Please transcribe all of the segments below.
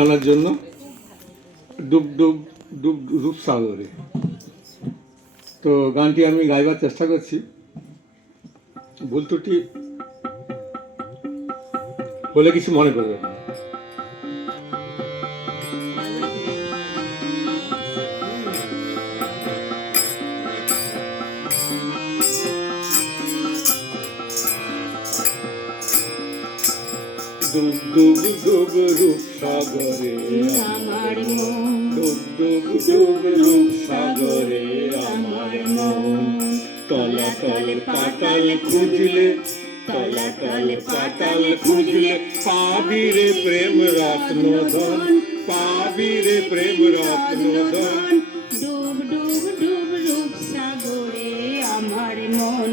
জানার জন্য ডুব ডুব ডুব রূপসাগরে। তো গানটি আমি গাইবার চেষ্টা করছি, ভুল ত্রুটি বলে কিছু মনে করবেন না। ডুব ডুব ডুব রূপসাগরে আমার মন, ডুব ডুব ডুব রূপসাগরে আমার মন। তলাতল পাতাল খুঁজলে, তলাতল পাতাল খুঁজলে পাবি রে প্রেম রত্ন ধন, পাবি রে প্রেম রত্ন ধন। ডুব ডুব ডুব রূপসাগরে আমার মন।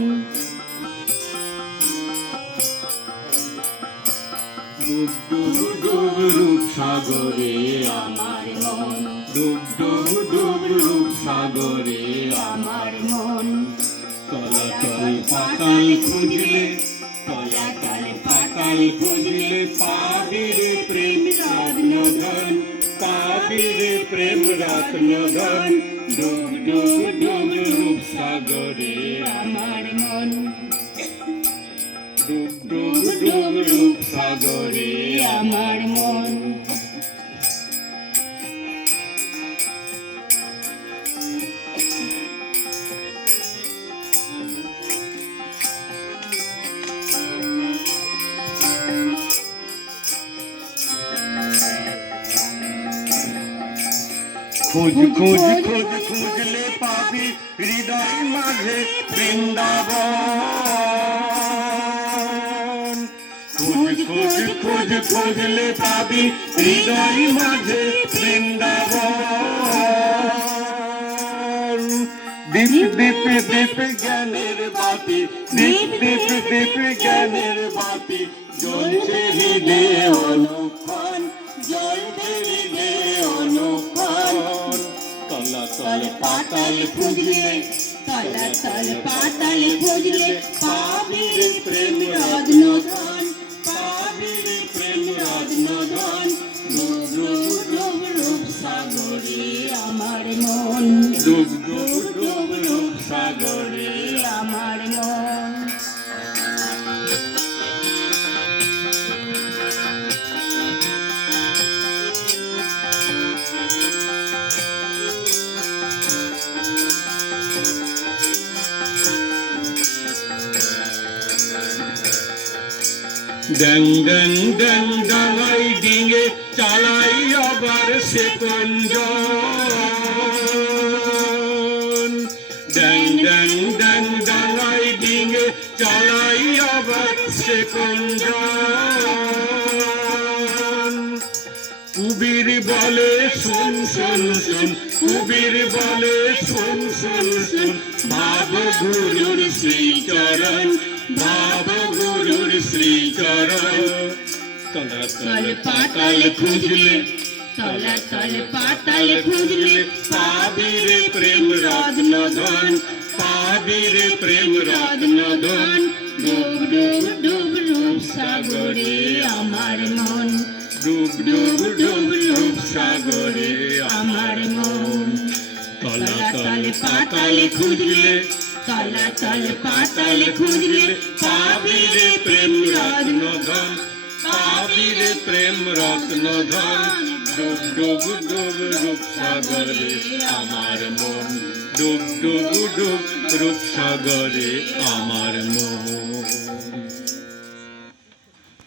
ডুব ডুব ডুব রূপসাগরে আমার মন, ডুব ডুব ডুব রূপসাগরে আমার মন। তলাতল পাতাল খুঁজলে, তলাতল পাতাল খুঁজলে পাবি রে প্রেম রত্ন ধন, পাবি রে প্রেম রত্ন ধন। ডুব ডুব ডুব রূপসাগরে আমার মন, ডুব ডুব ডুব রূপসাগরে আমার মন। খোঁজ খোঁজ খোঁজ খুঁজলে পাবি হৃদয় মাঝে বৃন্দাবন। খোঁজ খোঁজ খোঁজ খুঁজলে পাবি হৃদয় মাঝে বৃন্দাবন। দীপ দীপ দীপ জ্ঞানের বাতি, দীপ দীপ দীপ জ্ঞানের বাতি জ্বলছে হৃদয়ে অনুক্ষণ, জ্বলছে হৃদয়ে অনুক্ষণ। তলাতল পাতাল খুঁজলে, তলাতল পাতাল খুঁজলে পাবি রে প্রেম রত্ন ধন, পাবি রে প্রেম রত্ন ধন। ডুব ডুব ডুব রূপসাগরে আমার মন, ডুব ডুব ডুব রূপসাগরে আমার মন। ড্যাং ড্যাং ড্যাং ডাঙাই ডিঙে চালাই আবার সে কঞ্জন। ড্যাং ড্যাং ড্যাং ডাঙাই ডিঙে চালাই আবার সে কঞ্জন। কুবির বলে শুন শুন শুন, কুবির বলে শুন শুন শুন, ভাব গুরুর শ্রীচরণ, ভাব গুরুর শ্রীচরণ। তলাতল পাতাল খুঁজলে, তলাতল পাতাল খুঁজলে পাবি রে প্রেম রত্ন ধন, পাবি রে প্রেম রত্ন ধন। ডুব ডুব ডুব রূপসাগরে আমার মন, ডুব ডুব ডুব রূপসাগরে আমার মন। তলাতল পাতাল খুঁজলে, তলাতল পাতাল খুঁজলে পাবি রে প্রেম রত্ন ধন, পাবি রে প্রেম রত্ন ধন। ডুব ডুব ডুব রূপসাগরে আমার মন, ডুব ডুব ডুব রূপসাগরে আমার মন।